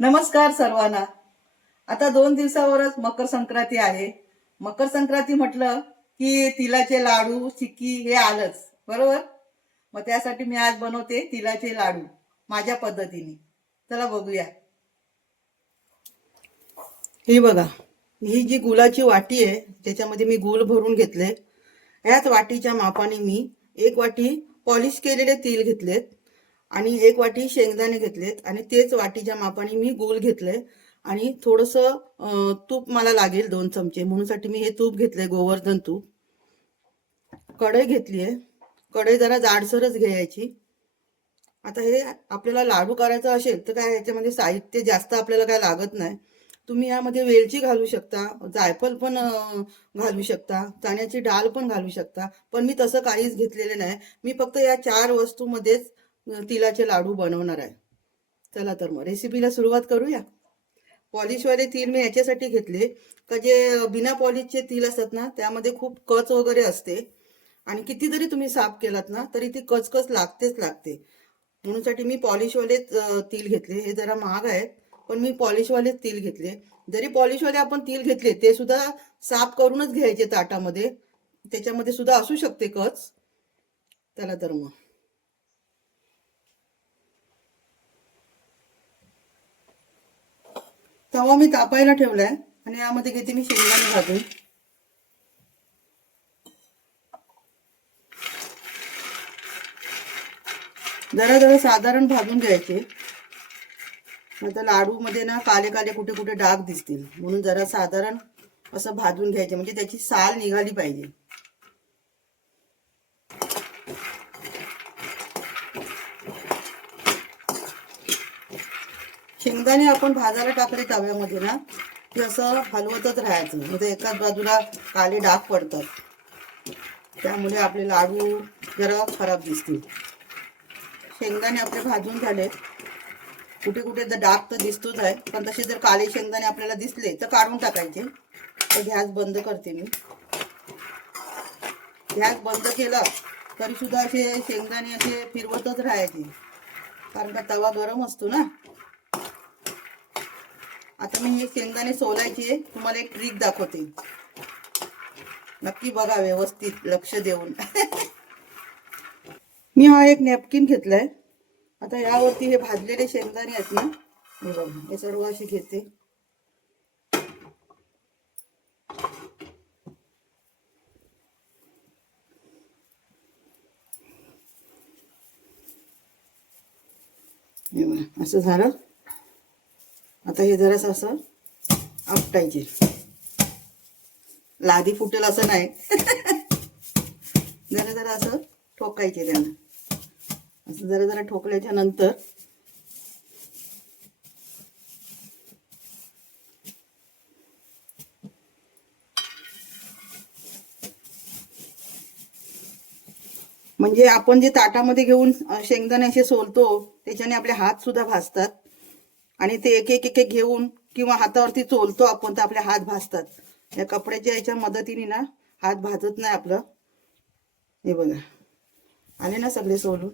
नमस्कार सर्वांना. आता 2 दिवसावरच मकर संक्रांती आहे. मकर संक्रांती म्हटलं की तिलाचे लाडू, चिक्की हे आलंच, बरोबर. मग त्यासाठी मी आज बनवते तिलाचे लाडू माझ्या पद्धतीने. चला बघूया. ही बघा, ही जी गुलाची वाटी आहे त्याच्यामध्ये मी गूळ भरून घेतले. ह्याच वाटीच्या मापाने मी 1 वाटी पॉलिश केलेले तिल घेतलेत आणि 1 वाटी शेंगदाणे घेतलेत आणि तेच वाटीच्या मापाने मी गूळ घेतले आणि थोडंसं तूप मला लागेल 2 चमचे म्हणूनसाठी मी हे तूप घेतलंय, गोवर्धन तूप. कढई घेतली आहे. कढई जरा जाडसरच घ्यायची. आता हे आपल्याला लाडू करायचा असेल तर काय याच्यामध्ये साहित्य जास्त आपल्याला काय लागत नाही. तुम्ही यामध्ये वेलची घालू शकता, जायफळ पण घालू शकता, चण्याची डाळ पण घालू शकता, पण मी तसं काहीच घेतलेलं नाही. मी फक्त या 4 वस्तूमध्येच तिलाचे लाडू बनवणार आहे. चला तर मग रेसिपीला सुरुवात करूया. पॉलिशवाले तीळ मी याच्यासाठी घेतले का जे बिना पॉलिशचे तीळ असतात ना त्यामध्ये खूप कच वगैरे असते आणि किती जरी तुम्ही साफ केलात ना तरी ती कचकच लागतेच लागते. म्हणूनसाठी मी पॉलिशवालेच तीळ घेतले. हे जरा महाग आहेत पण मी पॉलिशवालेच तीळ घेतले. जरी पॉलिशवाले आपण तीळ घेतले ते सुद्धा साफ करूनच घ्यायचे ताटामध्ये, त्याच्यामध्ये सुद्धा असू शकते कच. चला तर मग तवा मी तापायला ठेवलाय आणि यामध्ये घेते मी शेंगदाणे भाजून. जरा जरा साधारण भाजून घ्यायचे. आता लाडू मध्ये ना काले काले कुठे कुठे डाग दिसतील म्हणून जरा साधारण असं भाजून घ्यायचे म्हणजे त्याची साल निघाली पाहिजे. शेंगदाणे आपण भाजायला टाकले तव्यामध्ये ना की असं हलवतच राहायचं, म्हणजे एकाच बाजूला काले डाग पडतात, त्यामुळे आपले लाडू जरा खराब दिसतील. शेंगदाणे आपले भाजून झाले. कुठे कुठे डाग तर दिसतोच आहे, पण तसे जर काळे शेंगदाणे आपल्याला दिसले तर काढून टाकायचे. तर गॅस बंद करते मी. गॅस बंद केला तरी सुद्धा असे शेंगदाणे असे फिरवतच राहायचे कारण का तवा गरम असतो ना. आता मी हे शेंगदाणे सोलायचे, तुम्हाला एक ट्रिक दाखवते, नक्की बघा व्यवस्थित लक्ष देऊन. मी हा एक नॅपकिन घेतलाय. आता यावरती हे भाजलेले शेंगदाणे आहेत ना, हे बघा, हे सर्व असे घेते. हे बघा असं झालं. आता हे जरासं असं आपटायचे, लादी फुटेल असं नाही. जरा जरा असं ठोकायचे त्याला. असं जरा जरा ठोकल्याच्या नंतर म्हणजे आपण जे ताटामध्ये घेऊन शेंगदाणे असे सोलतो त्याच्याने आपले हात सुद्धा भाजतात आणि ते एक एक एक घेऊन किंवा हातावरती चोलतो आपण तर आपले हात भाजतात. या कपड्याच्या याच्या मदतीने ना हात भाजत नाही आपलं. हे बघा आले ना सगळे सोलून.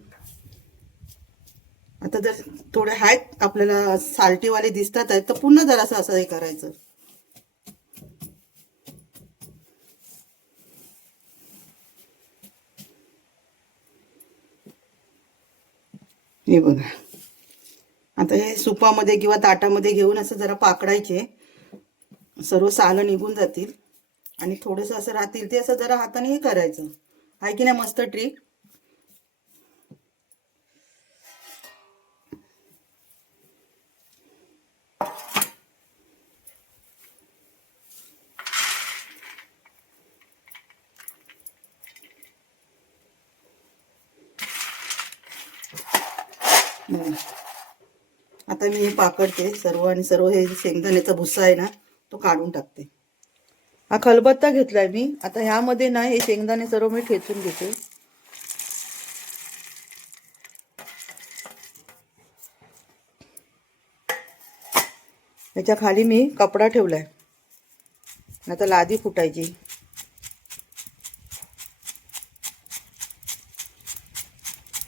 आता जर थोडे आहेत आपल्याला साल्टीवाले दिसतात आहेत तर पुन्हा जरासं असं हे करायचं. हे बघा आता हे सुपामध्ये किंवा ताटामध्ये घेऊन असं जरा पाकडायचे, सर्व सालं निघून जातील आणि थोडंसं असं राहतील ते असं जरा हाताने हे करायचं. आहे की नाही मस्त ट्रिक. आता मी हे पाकडते सर्व आणि सर्व हे शेंगदाण्याचा भुस्सा आहे ना तो काढून टाकते. हा खलबत्ता घेतलाय मी. आता ह्यामध्ये ना हे शेंगदाणे सर्व मी ठेचून घेते. याच्या खाली मी कपडा ठेवलाय, आता लादी फुटायची.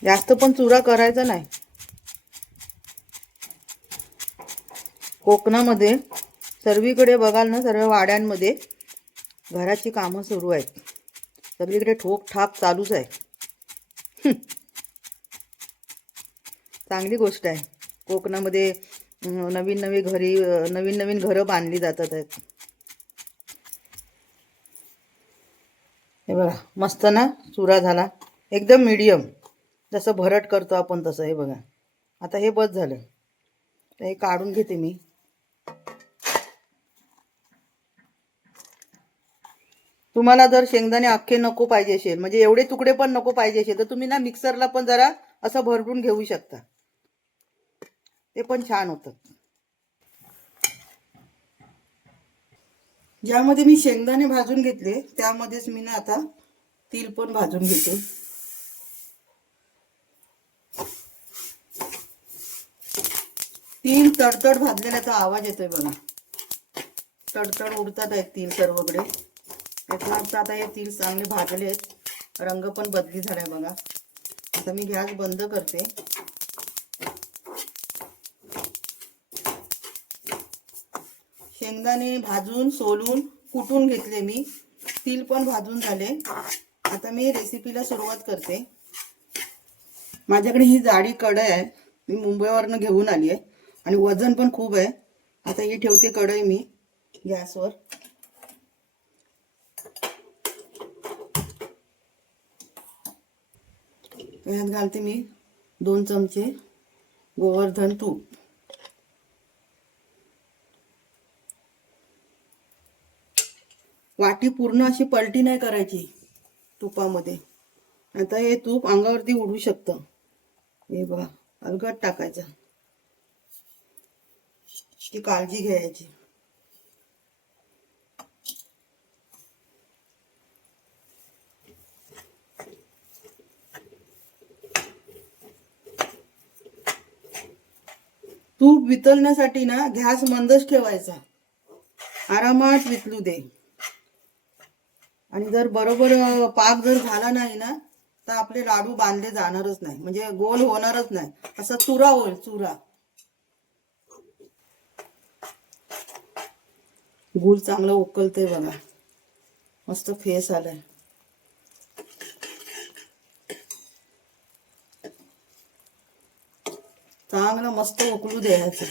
जास्त पण चुरा करायचा नाही. कोकणामध्ये सर्वीकडे बघाल ना, सर्व वाड्यांमध्ये घराची कामं सुरू आहेत. सगळीकडे ठोक ठाक चालूच आहे. चांगली गोष्ट आहे. कोकणामध्ये नवीन नवीन नवीन घरं बांधली जातात आहेत. हे बघा मस्त ना चुरा झाला, एकदम मीडियम, जसं भरट करतो आपण तसं. हे बघा आता हे बस झालं, तर हे काढून घेते मी. तुम्हाला जर शेंगदाणे अख्खे नको पाहिजे असेल, म्हणजे एवढे तुकडे पण नको पाहिजे असेल, तर तुम्ही ना मिक्सरला पण जरा असं भरडून घेऊ शकता, ते पण छान होतं. ज्यामध्ये मी शेंगदाणे भाजून घेतले त्यामध्येच मी ना आता तीळ पण भाजून घेते. तीळ तडतड भाजलेल्याचा आवाज येतोय बघा, तडतड उडतात आहेत तीळ सर्वकडे. याचा अर्थ आता हे तीळ चांगले भाजले आहेत, रंग पण बदली झालाय बघा. आता मी गॅस बंद करते. शेंगदाणे भाजून सोलून कुटून घेतले मी, तीळ पण भाजून झाले. आता मी रेसिपीला सुरुवात करते. माझ्याकडे ही जाडी कढई आहे, मी मुंबईवरनं घेऊन आली आहे आणि वजन पण खूप आहे. आता ही ठेवते कढई मी गॅसवर. यात घालते मी 2 चमचे गोवर्धन तूप. वाटी पूर्ण अशी पलटी नाही करायची तुपामध्ये, आता हे तूप अंगावरती उडू शकतं. हे बघा अलगद टाकायचं, ती काळजी घ्यायची. तूप वितळण्यासाठी ना गॅस मंदच ठेवायचा, आरामात वितळू दे. आणि जर बरोबर पाक जर झाला नाही ना, तर आपले लाडू बांधले जाणारच नाही, म्हणजे गोल होणारच नाही, असा चुरा होईल, चुरा. गूळ चांगलं उकळते बघा, मस्त फेस आलाय. चांगलं मस्त उकळू द्यायचं.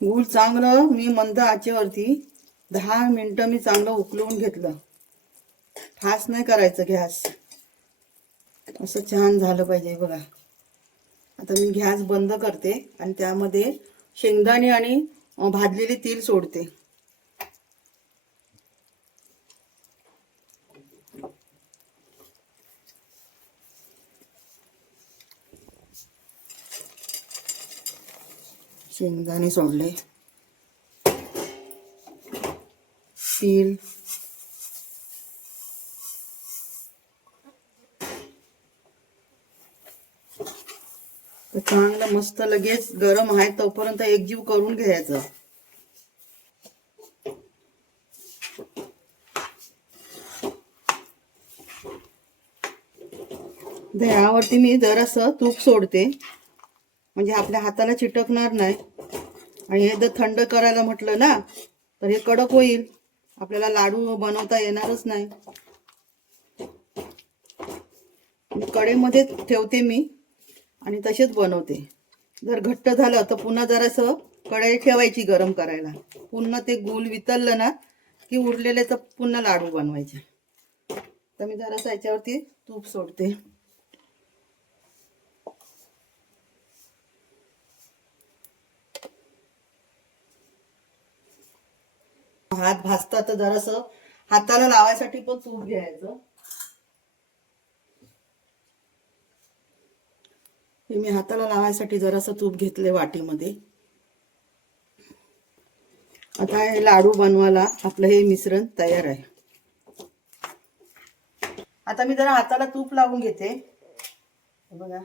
गूळ चांगलं मी मंद आचेवरती 10 मिनिटं मी चांगलं उकळून घेतलं. फास्ट नाही करायचं गॅस, असं छान झालं पाहिजे बघा. आता मी गॅस बंद करते आणि त्यामध्ये शेंगदाणे आणि भाजलेली तीळ सोडते. शेंगदाणे सोडले, तीळ, चांगलं मस्त लगेच गरम आहे तोपर्यंत एकजीव करून घ्यायचं. यावरती मी जरासं तूप सोडते, म्हणजे आपल्या हाताला चिटकणार नाही. आणि हे जर थंड करायला म्हटलं ना, तर हे कडक होईल, आपल्याला लाडू बनवता येणारच नाही. कढईमध्ये ठेवते मी आणि तसेच बनवते. जर घट्ट झालं तर पुन्हा जरासं कढई ठेवायची गरम करायला, पुन्हा ते गूळ वितळलं ना की उरलेल्याचा पुन्हा लाडू बनवायचे. तर मी जरासं याच्यावरती तूप सोडते. हात भाजता तर जरासं हाताला लावायसाठी पण तूप घ्यायचं. हे मी हाताला लावायसाठी जरासं तूप घेतले वाटीमध्ये. आता हे लाडू बनवायला आपलं हे मिश्रण तयार आहे. आता मी जरा हाताला तूप लावून घेते बघा.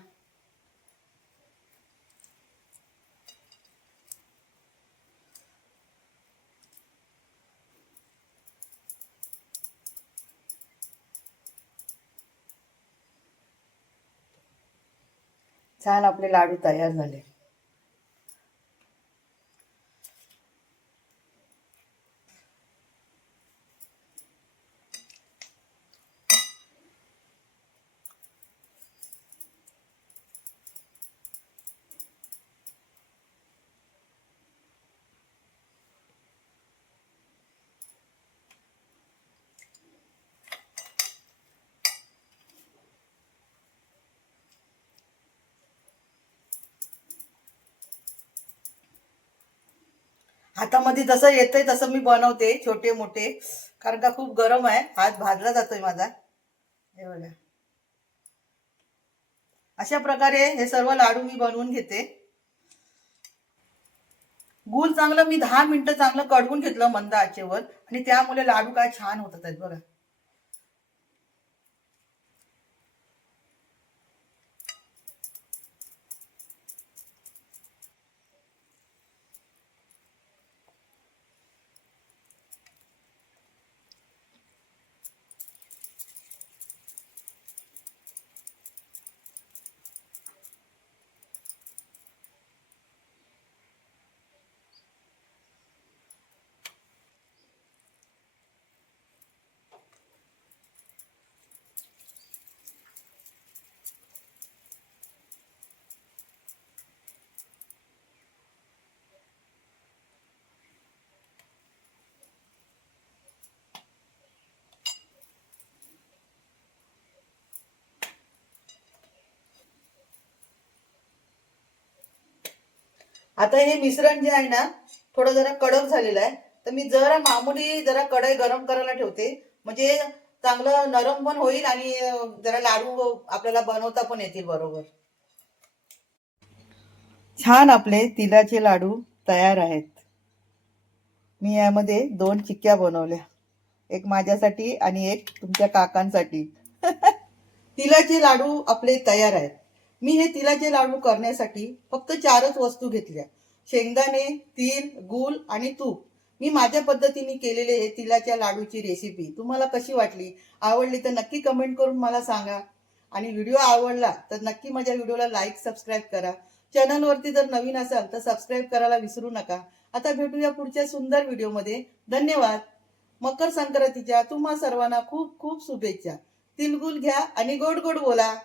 छान आपले लाडू तयार झाले. हातामध्ये जसं येतंय तसं मी बनवते, छोटे मोठे, कारण का खूप गरम आहे, हात भाजला जातोय माझा. हे बघा, अशा प्रकारे हे सर्व लाडू मी बनवून घेते. गूळ चांगलं मी 10 मिनिटं चांगलं कढवून घेतलं मंद आचेवर, आणि त्यामुळे लाडू काय छान होतात आहेत बघा. आता हे मिश्रण जे आहे ना, थोडं जरा कडक झालेलं आहे, तर मी जरा मामूली जरा कढई गरम करायला ठेवते, म्हणजे चांगलं नरम पण होईल आणि जरा लाडू आपल्याला बनवता पण येतील बरोबर. छान आपले तिलाचे लाडू तयार आहेत. मी यामध्ये 2 चिक्क्या बनवल्या, एक माझ्यासाठी आणि एक तुमच्या काकांसाठी. तिलाचे लाडू आपले तयार आहेत. मी हे तिलाचे लाडू करण्यासाठी फक्त 4च वस्तू घेतल्या: शेंगदाणे, तीळ, गूळ आणि तूप. मी माझ्या पद्धतीने केलेले हे तिलाच्या लाडूची रेसिपी तुम्हाला कशी वाटली? आवडली तर नक्की कमेंट करून मला सांगा. आणि व्हिडिओ आवडला तर नक्की माझ्या व्हिडिओला लाईक, सबस्क्राईब करा. चॅनलवरती जर नवीन असाल तर सबस्क्राईब करायला विसरू नका. आता भेटूया पुढच्या सुंदर व्हिडिओमध्ये. धन्यवाद. मकर संक्रांतीच्या तुम्हा सर्वांना खूप खूप शुभेच्छा. तिलगुल घ्या आणि गोड गोड बोला.